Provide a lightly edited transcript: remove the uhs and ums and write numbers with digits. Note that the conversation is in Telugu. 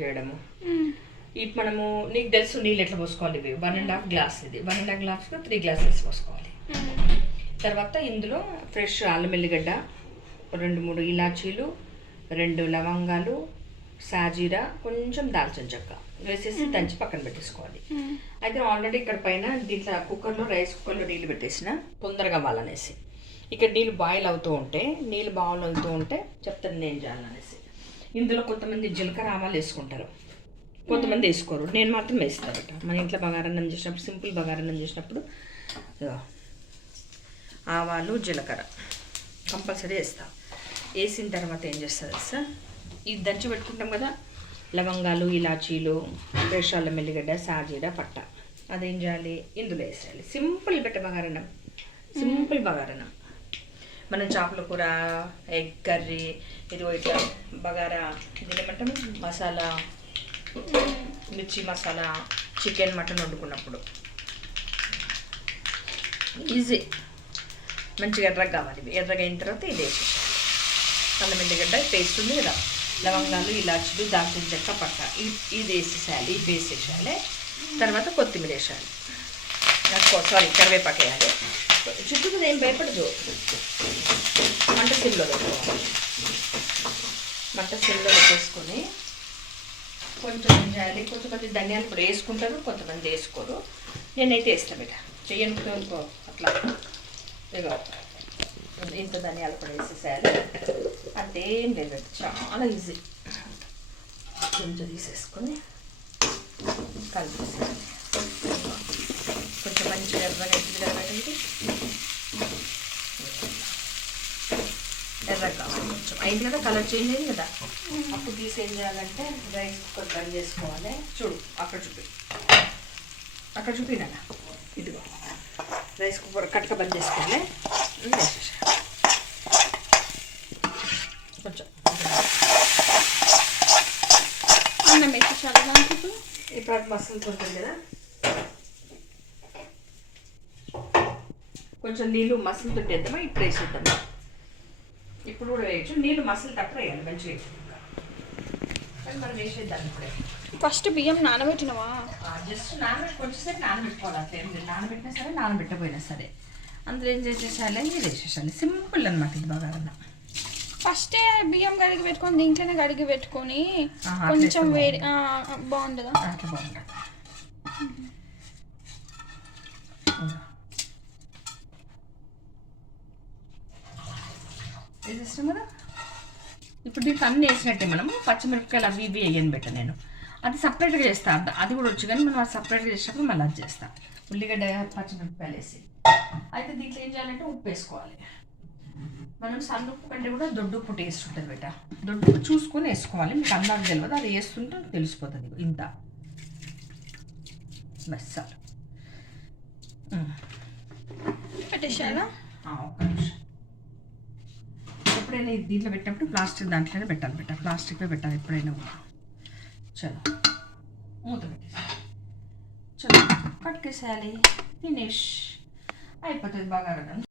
చేయడము ఇప్పుడు మనము నీకు తెలుసు నీళ్ళు ఎట్లా పోసుకోవాలి. ఇవి 1.5 గ్లాస్, ఇది 1.5 గ్లాస్లో 3 గ్లాసెస్ పోసుకోవాలి. తర్వాత ఇందులో ఫ్రెష్ అల్లం ఎల్లిగడ్డ, 2-3 ఇలాచీలు, 2 లవంగాలు, సాజీరా, కొంచెం దాల్చిన చెక్క వేసేసి దంచి పక్కన పెట్టేసుకోవాలి. అయితే ఆల్రెడీ ఇక్కడ పైన దీంట్లో కుక్కర్లో రైస్ కుక్కర్లో నీళ్ళు పెట్టేసిన తొందరగా అవ్వాలనేసి. ఇక్కడ నీళ్ళు బాయిల్ అవుతూ ఉంటే చెప్తాను నేను చేయాలనేసి. ఇందులో కొంతమంది జీలకర్ర ఆవాలు వేసుకుంటారు, కొంతమంది వేసుకోరు. నేను మాత్రం వేస్తాను. మన ఇంట్లో బగారన్నం చేసినప్పుడు, సింపుల్ బగారన్నం చేసినప్పుడు ఆవాలు జీలకర్ర కంపల్సరీ వేస్తాం. వేసిన తర్వాత ఏం చేస్తుంది సార్, ఇది దంచి పెట్టుకుంటాం కదా, లవంగాలు, ఇలాచీలు, ఫ్రెష్ అల్లం ఎల్లిగడ్డ, సాజీరా, పట్ట, అదేం చేయాలి ఇందులో వేసేయాలి. సింపుల్ బగారన్నం, సింపుల్ బగారన్నం. మనం చేపల కూర, ఎగ్ కర్రీ, ఇది ఇట్లా బగారా, ఇది ఏమంటాము మసాలా, మిర్చి మసాలా, చికెన్, మటన్ వండుకున్నప్పుడు ఈజీ. మంచిగా ఎర్రగా కావాలి. ఎర్రగా అయిన తర్వాత ఇది వేసేసాలి. అల్లం ఎల్లిగడ్డ పేస్ట్ ఉంది కదా, లవంగాలు, ఇలాచీలు, దాల్చిన చెక్క, పట్ట, ఇది వేసేసేయాలి. ఇది వేసేసేయాలి. తర్వాత కొత్తిమీర వేసేయాలి. కరివేపాకు వేయాలి. చుట్టూ ఏం భయపడదు. మంట సిమ్లో పెట్టుకోవాలి. మంట సిమ్లో పెట్టేసుకొని కొంచెం ఏం చేయాలి, కొంతమంది ధనియాలు ఇప్పుడు వేసుకుంటారు, కొంతమంది వేసుకోరు. నేనైతే వేస్తాను బిడ్డ, చెయ్యనుకో అట్లా. ఇగో ఇంత ధనియాలు కూడా వేసేసేయాలి. అంతేం లేదు, చాలా ఈజీ. కొంచెం తీసేసుకొని కలిపేసేయాలి. కొంచెం మంచిగా ఎర్రగా ఎత్తుకి ఎర్రగా కావాలి. కొంచెం అయింది కదా, కలర్ చేంజ్ అయింది కదా, అప్పుడు తీసి ఏం చేయాలంటే రైస్ కుక్కర్ బంద్ చేసుకోవాలి. చూడు అక్కడ చూపినా, ఇదిగో రైస్ కుక్కర్ కట్క బంద్ చేసుకోవాలి. కొంచెం అన్నం వేసేసాలి. దానికి ఇప్పుడు అది మసాలా ఉంటుంది కదా, కొంచెం నీళ్ళు మసాలా తొట్టేద్దామా, ఇప్పుడు వేసేద్దామా. ఇప్పుడు కూడా వేయచ్చు, నీళ్ళు మసాలా తప్ప వేయాలి మంచిగా. కానీ మనం వేసేద్దాం ఇప్పుడే. ఫస్ట్ బియ్యం నానబెట్టినవా? జస్ట్ కొంచెంసేపు నానబెట్టుకోవాలి. అట్లా ఏం లేదు, నానబెట్టినా సరే నానబెట్టపోయినా సరే అందులో ఏం చేసేసాలి, నీళ్ళు వేసేసాలి. సింపుల్ అనమాట ఇది బగారన్నం. ఫస్టే బియ్యం కడిగి పెట్టుకొని దీంట్లోనే కడిగి పెట్టుకొని కొంచెం వేడి బాగుంటుందా? అట్లా బాగుంటుంది. వేసేస్తాం కదా. ఇప్పుడు దీనికి అన్నీ వేసినట్టే మనము పచ్చిమిరపకాయలు అవి ఇవి వేయని పెట్ట నేను, అది సపరేట్గా చేస్తాను. అది కూడా వచ్చు, కానీ మనం అది సపరేట్గా చేసినప్పుడు మళ్ళీ అది చేస్తాను. ఉల్లిగడ్డ, పచ్చిమిరపకాయలు వేసి. అయితే దీంట్లో ఏం చేయాలంటే ఉప్పు వేసుకోవాలి. మనం సన్నుప్పు కంటే కూడా దొడ్డుప్పు టేస్ట్ ఉంటుంది బేట. దొడ్డుప్పు చూసుకొని వేసుకోవాలి. మీకు అందాక తెలియదు, అది వేస్తుంటే తెలిసిపోతుంది. ఇంత బస్సాలు పెట్టేసారా? ఒక్క నిమిషం. ఎప్పుడైనా దీంట్లో పెట్టినప్పుడు ప్లాస్టిక్ దాంట్లోనే పెట్టాలి బేట, ప్లాస్టిక్లో పెట్టాలి ఎప్పుడైనా కూడా. చలో మూత పెట్టేసి చలో కట్టుకేసేయాలి. ఫినిష్ అయిపోతుంది బగారన్నం.